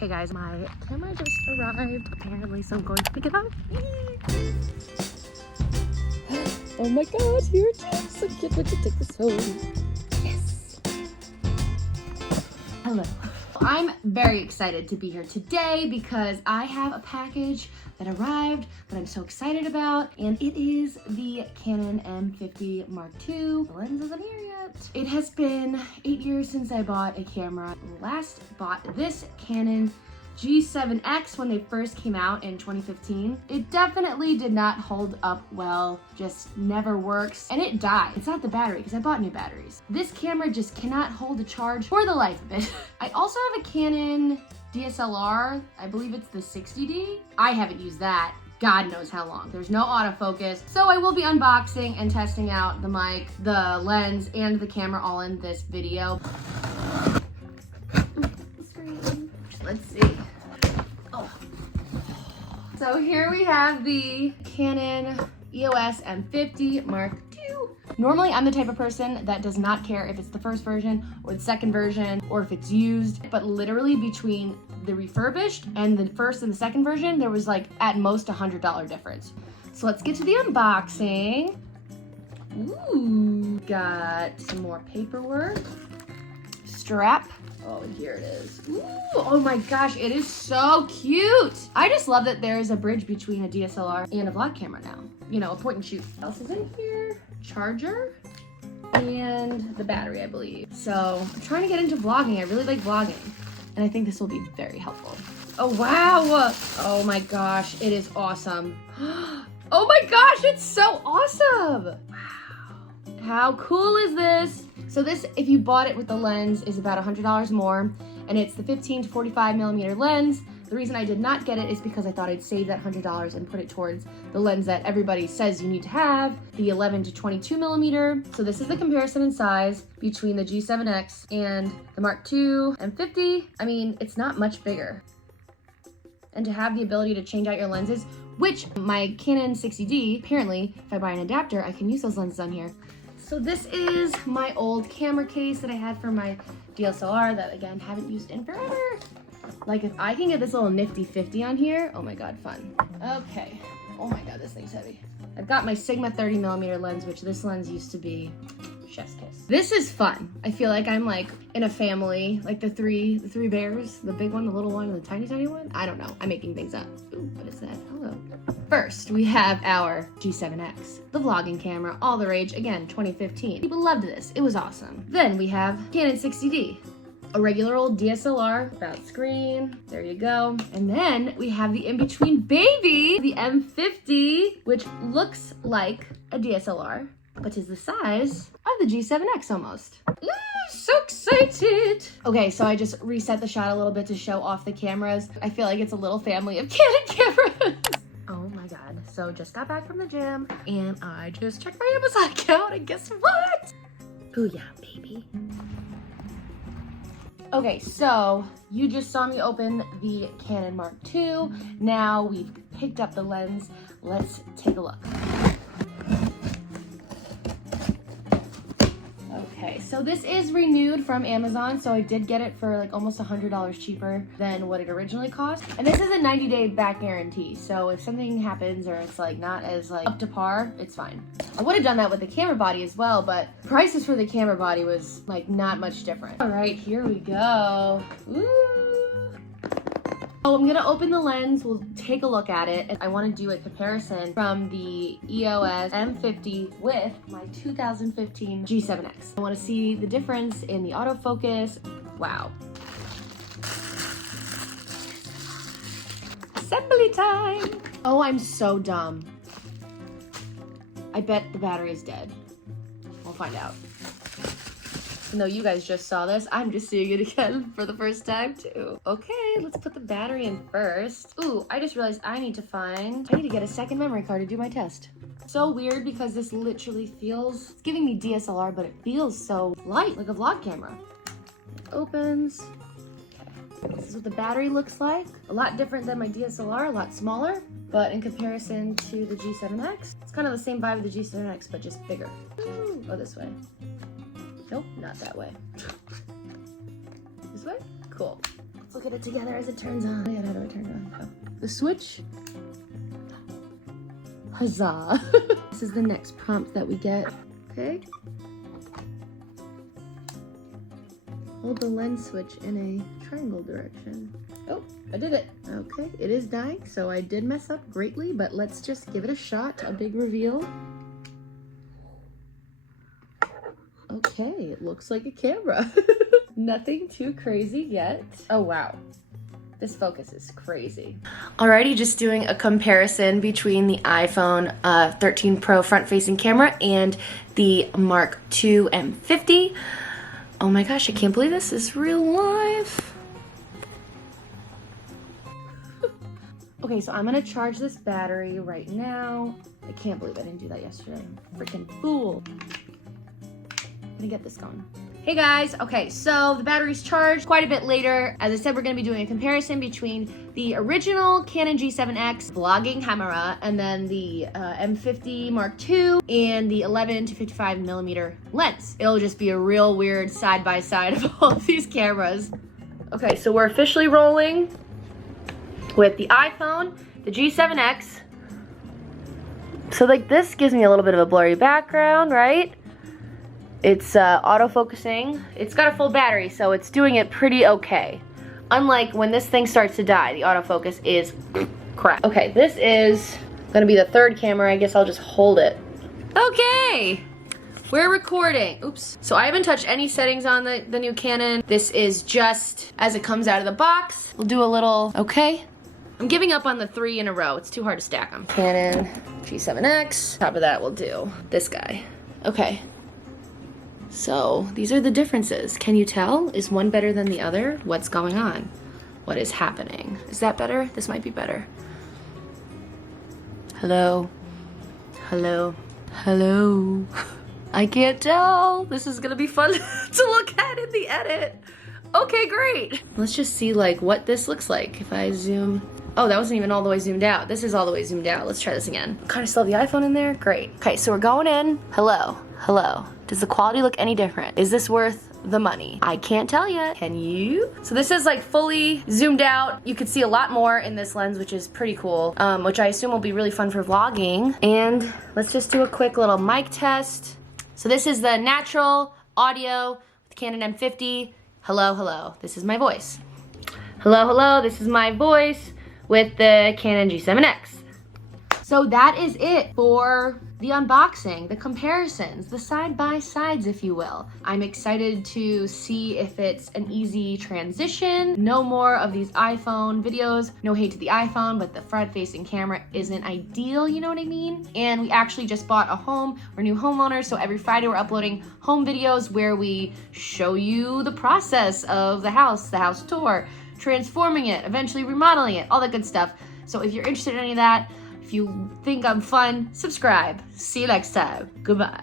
Hey guys, my camera just arrived apparently, so I'm going to pick it up. Oh my god, here it is. So can't wait to take this home. Yes. Hello. I'm very excited to be here today because I have a package that arrived that I'm so excited about, and it is the Canon M50 Mark II. The lens isn't here yet. It has been 8 years since I bought a camera. Last bought this Canon G7X when they first came out in 2015. It definitely did not hold up well, just never works, and it died. It's not the battery, because I bought new batteries. This camera just cannot hold a charge for the life of it. I also have a Canon DSLR, I believe it's the 60D. I haven't used that God knows how long. There's no autofocus. So I will be unboxing and testing out the mic, the lens, and the camera all in this video. Let's see. Oh. So here we have the Canon EOS M50 Mark II. Normally, I'm the type of person that does not care if it's the first version or the second version or if it's used, but literally between the refurbished and the first and the second version, there was like at most $100 difference. So let's get to the unboxing. Ooh, got some more paperwork. Strap. Oh, and here it is. Ooh, oh my gosh, it is so cute. I just love that there's a bridge between a DSLR and a vlog camera now. You know, a point and shoot. What else is in here? Charger and the battery, I believe. So I'm trying to get into vlogging. I really like vlogging, and I think this will be very helpful. Oh, wow. Oh my gosh, it is awesome. Oh my gosh, it's so awesome. Wow. How cool is this? So this, if you bought it with the lens, is about $100 more, and it's the 15 to 45 millimeter lens. The reason I did not get it is because I thought I'd save that $100 and put it towards the lens that everybody says you need to have, the 11 to 22 millimeter. So this is the comparison in size between the G7X and the Mark II M50. I mean, it's not much bigger. And to have the ability to change out your lenses, which my Canon 60D, apparently, if I buy an adapter, I can use those lenses on here. So this is my old camera case that I had for my DSLR that, again, haven't used in forever. Like, if I can get this little nifty 50 on here, oh my god, fun. Okay. Oh my god, this thing's heavy. I've got my Sigma 30 millimeter lens, which this lens used to be chef's kiss. This is fun. I feel like I'm like in a family, like the three bears, the big one, the little one, and the tiny one. I don't know. I'm making things up. Ooh, what is that? Hello. First, we have our G7X, the vlogging camera, all the rage, again, 2015. People loved this. It was awesome. Then we have Canon 60D, a regular old DSLR, about screen, there you go. And then we have the in-between baby, the M50, which looks like a DSLR, but is the size of the G7X almost. Ooh, so excited. Okay, so I just reset the shot a little bit to show off the cameras. I feel like it's a little family of Canon cameras. Oh my god, so just got back from the gym and I just checked my Amazon account, and guess what? Booyah, baby. Okay, so you just saw me open the Canon Mark II. Now we've picked up the lens. Let's take a look. Okay, so this is renewed from Amazon, so I did get it for like almost $100 cheaper than what it originally cost. And this is a 90-day back guarantee, so if something happens or it's like not as like up to par, it's fine. I would have done that with the camera body as well, but prices for the camera body was like not much different. All right, here we go. Ooh. So I'm gonna open the lens, we'll take a look at it. I wanna do a comparison from the EOS M50 with my 2015 G7X. I wanna see the difference in the autofocus. Wow. Assembly time! Oh, I'm so dumb. I bet the battery is dead. We'll find out. Even though you guys just saw this, I'm just seeing it again for the first time too. Okay, let's put the battery in first. Ooh, I just realized I need to get a second memory card to do my test. So weird because this literally feels, it's giving me DSLR, but it feels so light, like a vlog camera. It opens. Okay. This is what the battery looks like. A lot different than my DSLR, a lot smaller, but in comparison to the G7X, it's kind of the same vibe of the G7X, but just bigger. Ooh, go this way. Nope, not that way. This way? Cool. So look at it together as it turns on. Oh, yeah, how do I turn it on? Oh. The switch. Huzzah. This is the next prompt that we get. Okay. Hold the lens switch in a triangle direction. Oh, I did it. Okay, it is dying, so I did mess up greatly, but let's just give it a shot. A big reveal. Okay, it looks like a camera. Nothing too crazy yet. Oh, wow. This focus is crazy. Alrighty, just doing a comparison between the iPhone 13 Pro front-facing camera and the Mark II M50. Oh my gosh, I can't believe this is real life. Okay, so I'm gonna charge this battery right now. I can't believe I didn't do that yesterday. Freaking fool. I'm gonna get this going. Hey guys, okay, so the battery's charged quite a bit later. As I said, we're gonna be doing a comparison between the original Canon G7X vlogging camera and then the M50 Mark II and the 11 to 55 millimeter lens. It'll just be a real weird side-by-side of all of these cameras. Okay, so we're officially rolling with the iPhone, the G7X. So like this gives me a little bit of a blurry background, right? It's autofocusing. It's got a full battery, so it's doing it pretty okay. Unlike when this thing starts to die, the autofocus is crap. Okay, this is gonna be the third camera. I guess I'll just hold it. Okay, we're recording. Oops. So I haven't touched any settings on the new Canon. This is just as it comes out of the box. We'll do a little, okay. I'm giving up on the 3 in a row. It's too hard to stack them. Canon G7X. Top of that, we'll do this guy. Okay. So these are the differences. Can you tell? Is one better than the other? What's going on? What is happening? Is that better? This might be better. Hello? Hello? Hello? I can't tell. This is gonna be fun to look at in the edit. Okay, great. Let's just see like what this looks like if I zoom. Oh, that wasn't even all the way zoomed out. This is all the way zoomed out. Let's try this again. Kind of still have the iPhone in there? Great. Okay, so we're going in. Hello, hello. Does the quality look any different? Is this worth the money? I can't tell yet. Can you? So this is like fully zoomed out. You could see a lot more in this lens, which is pretty cool, which I assume will be really fun for vlogging. And let's just do a quick little mic test. So this is the natural audio with Canon M50. Hello, hello. This is my voice. Hello, hello. This is my voice with the Canon G7X. So that is it for the unboxing, the comparisons, the side-by-sides, if you will. I'm excited to see if it's an easy transition. No more of these iPhone videos. No hate to the iPhone, but the front-facing camera isn't ideal, you know what I mean? And we actually just bought a home. We're new homeowners, so every Friday we're uploading home videos where we show you the process of the house tour, transforming it, eventually remodeling it, all that good stuff. So if you're interested in any of that, if you think I'm fun, subscribe. See you next time. Goodbye.